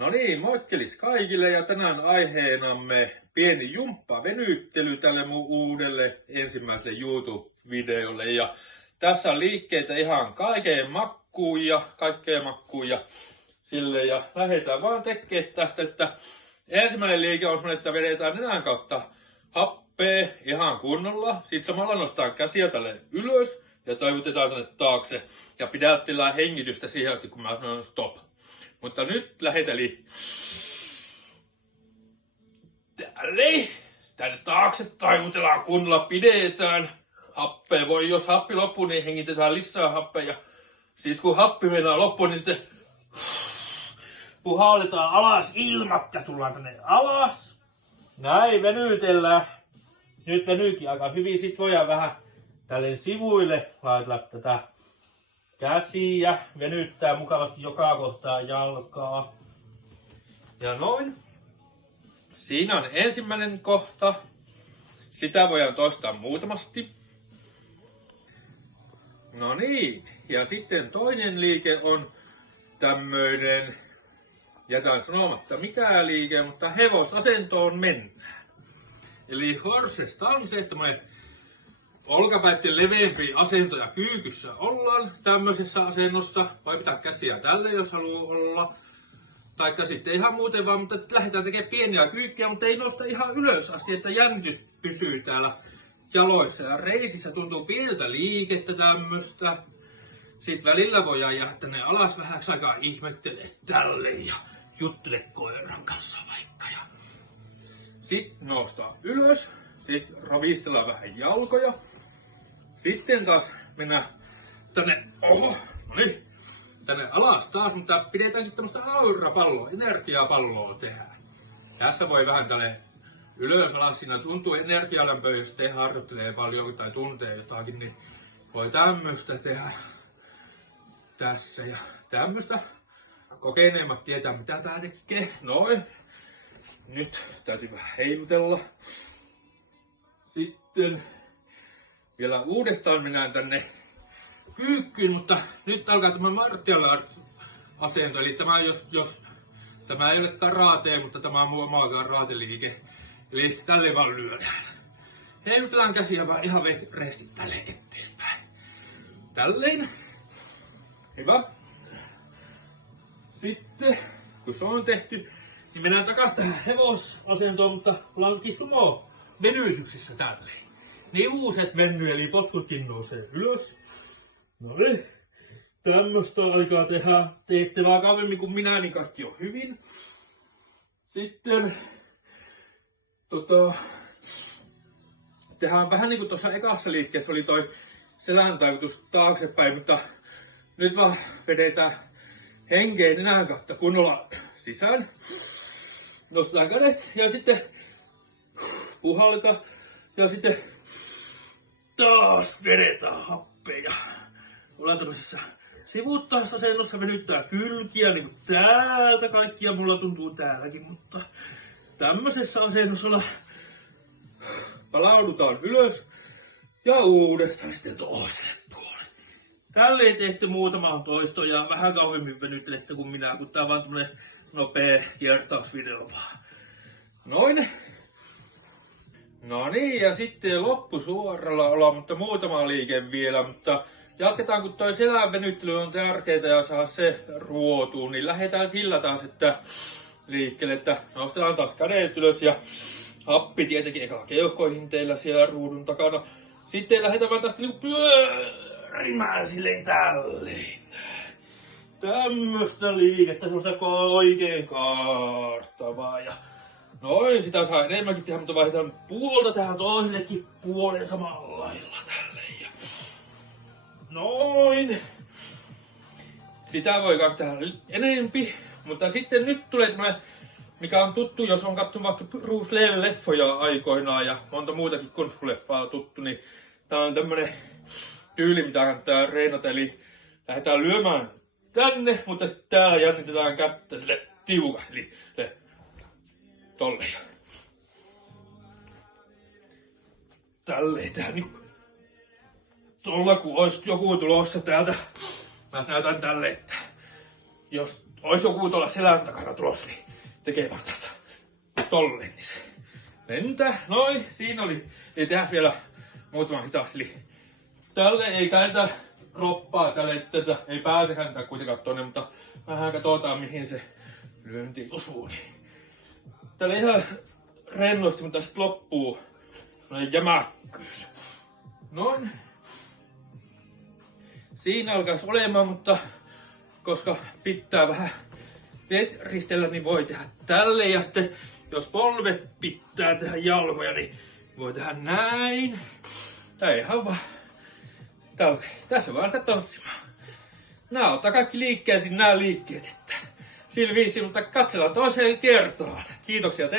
No niin, moikkelis kaikille ja tänään aiheenamme pieni jumppavenyttely tälle mun uudelle ensimmäiselle YouTube-videolle. Ja tässä on liikkeitä ihan kaikkea makkuun ja sille ja lähdetään vaan tekemään tästä, että ensimmäinen liike on semmoinen, että vedetään nenän kautta happea ihan kunnolla. Sitten samalla nostaa käsiä tälle ylös ja toivotetaan tänne taakse ja pidätellään hengitystä siihen asti, kun mä sanon stop. Mutta nyt lähdetään tänne taakse taivutellaan kunnolla, pidetään happea. Jos happi loppuu, niin hengitetään lisää happea. Ja sitten kun happi mennään loppuun, niin sitten puhalletaan alas ilmatta. Tullaan tänne alas. Näin venytellään. Nyt venyykin aika hyvin. Sitten voidaan vähän tälle sivuille laitella tätä käsiä, venyttää mukavasti joka kohtaa jalkaa. Ja noin. Siinä on ensimmäinen kohta. Sitä voidaan toistaa muutamasti. No niin. Ja sitten toinen liike on tämmöinen, jätän sanomatta mikä liike, mutta hevosasentoon mennään. Eli horse stance, tämmöinen olkapäitten leveämpi asento ja kyykyssä ollaan tämmöisessä asennossa. Voi pitää käsiä tälle, jos haluaa olla. Taikka sitten ihan muuten vaan, mutta lähdetään tekemään pieniä kyykkiä, mutta ei nosta ihan ylös asti, että jännitys pysyy täällä jaloissa. Ja reisissä tuntuu pieneltä liikettä tämmöstä. Sitten välillä voidaan jäädä tänne alas vähäksi aikaa ihmettele tälle ja juttele koiran kanssa vaikka. Ja sitten nostaa ylös. Sitten ravistellaan vähän jalkoja. Sitten taas mennään tänne, tänne alas taas, mutta pidetäänkin tämmöistä aurapalloa, energiapalloa tehdään. Tässä voi vähän tälle ylös alas, siinä tuntuu energialämpöä, jos te harjoittelee paljon tai tuntee jotakin, niin voi tämmöistä tehdä tässä ja tämmöistä. Kokeneemmat tietää mitä tää tekee. Noin. Nyt täytyy vähän heilutella. Sitten vielä uudestaan mennään tänne kyykkyyn, mutta nyt alkaa tämä martial asento. Eli tämä, jos tämä ei ole karate, mutta tämä on oma karateliike. Eli tälle vaan lyödään. Heilutellaan käsiä vaan ihan rehti tälle eteenpäin. Tälleen. Hyvä. Sitten kun se on tehty, niin mennään takaisin tähän hevosasentoon, mutta ollaan sumo venytyksissä tälleen. Nivuset mennyt, eli potkutkin nousee ylös. No niin. Tämmöstä aikaa tehdään. Teette vaan kauemmin kuin minä, niin kaikki on hyvin. Sitten tehdään vähän niin kuin tuossa ekassa liikkeessä oli toi selän taivutus taaksepäin, mutta nyt vaan vedetään henkeä nenän kautta kunnolla sisään. Nostetaan kädet ja sitten puhalletaan ja sitten taas vedetään happea. Ollaan tämmöisessä sivuttaessa asennossa, venyttää kylkiä niin kuin täältä kaikkia, mulla tuntuu täälläkin, mutta tämmöisessä asennossa palaudutaan ylös ja uudestaan sitten toiselle puolelle. Tälle ei tehty muutamaan toistoon ja vähän kauemmin venyttelette kuin minä, kun tää on vaan tämmönen nopea kiertausvideo vaan. Noin. No niin, ja sitten loppusuoralla ollaan, mutta muutama liike vielä, mutta jatketaan, kun toi selän venyttely on tärkeää ja saa se ruotuun, niin lähdetään sillä taas, että liikkeelle, että nostetaan taas kädet ylös ja happi tietenkin eka keuhkoihin teillä siellä ruudun takana. Sitten lähdetään vaan taas niinku pyörimään silleen tälleen. Tämmöstä liikettä, semmoista oikein kaartavaa ja noin, sitä saa enemmänkin tehdä, mutta vaihdetaan puolta tähän toisellekin puolen samalla lailla tälleen. Ja noin. Sitä voi kans tehdä enempi, mutta sitten nyt tulee tämmönen, mikä on tuttu, jos on katsonut vaikka Bruce Leen leffoja aikoinaan ja monta muutakin kung-fu-leffaa tuttu, niin tää on tämmönen tyyli, mitä kannattaa reenata, eli lähdetään lyömään tänne, mutta sitten täällä jännitetään kättä sille tiukas, eli tolleen. Tälleen tää niin. Tuolla kun olisi joku tulossa täältä, mä näytän tälle, että jos Ois joku tuolla selän takana tulossa, niin tekee vaan tästä tolleen, niin se lentää. Noin, siinä oli. Ei tehdä vielä muutama hitaasti. Eli tälle ei kääntä kroppaa, tälle tätä ei pääse kääntää kuitenkaan tonne, mutta vähän katsotaan mihin se lyönti osuu. Niin. Tällä ihan rennosti, mutta tästä loppuu sellainen jämäkkyys. Noin. Siinä alkaisi olemaan, mutta koska pitää vähän ristellä, niin voi tehdä tälle. Ja sitten jos polvet pitää tehdä jalkoja, niin voi tehdä näin. Tai ihan vaan tälle. Tässä vaan tanssimaan. Nää ottaa kaikki liikkeisiin, nämä liikkeet. Sillä viisi, mutta katsellaan toiseen kertaan. Kiitoksia teille.